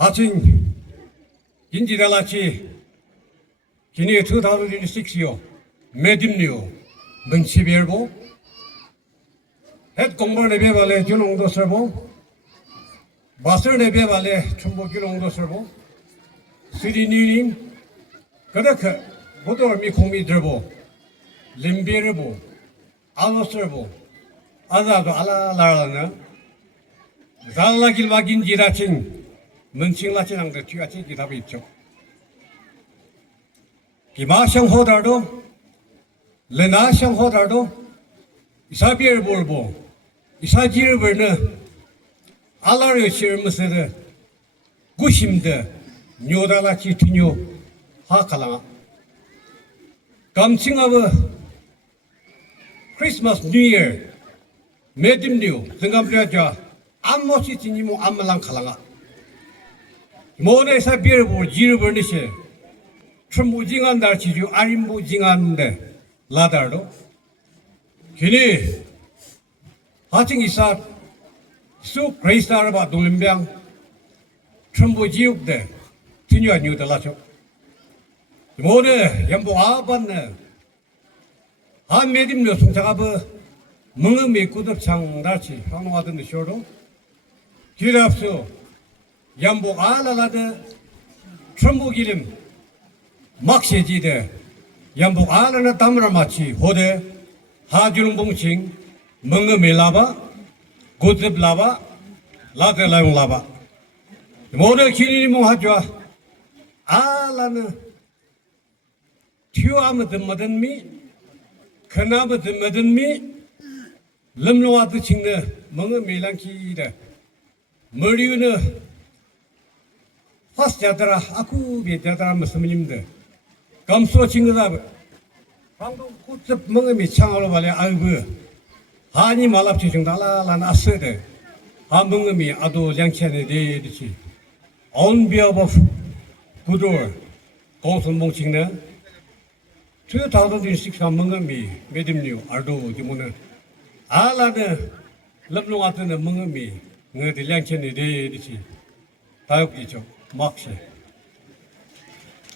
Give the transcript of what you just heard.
아침 인지달라치 기니 2026요 매듭요 문치별보 햇 공부를 배발에 준홍도 설보 마스를 배발에 춘보 준홍도 설보 스리니님 그렇게 모두 미콩미 들보 림베르보 알로설보 아자도 알라라라는 달라길 와긴 지라칭 문칭라칭랑도 튀어치 기답이 있죠. 기마샹호다도 레나샹호다도 이사비얼볼보 이사지르버는 알라르 시르무스드 구심드 뇨달라치 튀뇨 하칼라 감칭하브 크리스마스 뉴 이어 매듭뉴 등감표자 암모시 지니모 암말랑 칼랑아 모네사 비얼볼 지르버니시 춘무징한 날치주 아림부징한데 라다르도 기니 하칭이사 수 그레이스타르바 동림병 춘무지육대 티뉴아 뉴달라쇼 모네 연보 아반네 한메dim료 송차가브 멍음이 꾸덕창 날치 황노하던 쇼로 기랍수 연보 아라라드 춘무기림 막시지대 연복 아라나 담으라 마치 호대 하주는 봉칭 멍음이 라바 고듭 라바 라데라용 라바 모두 기니모 하죠 아라는 튀어아무 듬마든미 그나무 듬마든미 름롱아드 칭네 멍음이 랑키이다 머리우는 파스자더라 아쿠비 자더라 무슨님들 감소 친구다 방도 꽃집 멍음이 창으로 발에 아이고 하니 말랍지 중달라란 아스데 하 멍음이 아도 량치안에 대듯이 온비어버 구돌 공선봉 칭네 저 다도들 식사 멍음이 매듭류 알도 지모는 알라데 럽롱아트는 멍음이 너들 량치안에 대듯이 다육지죠 막시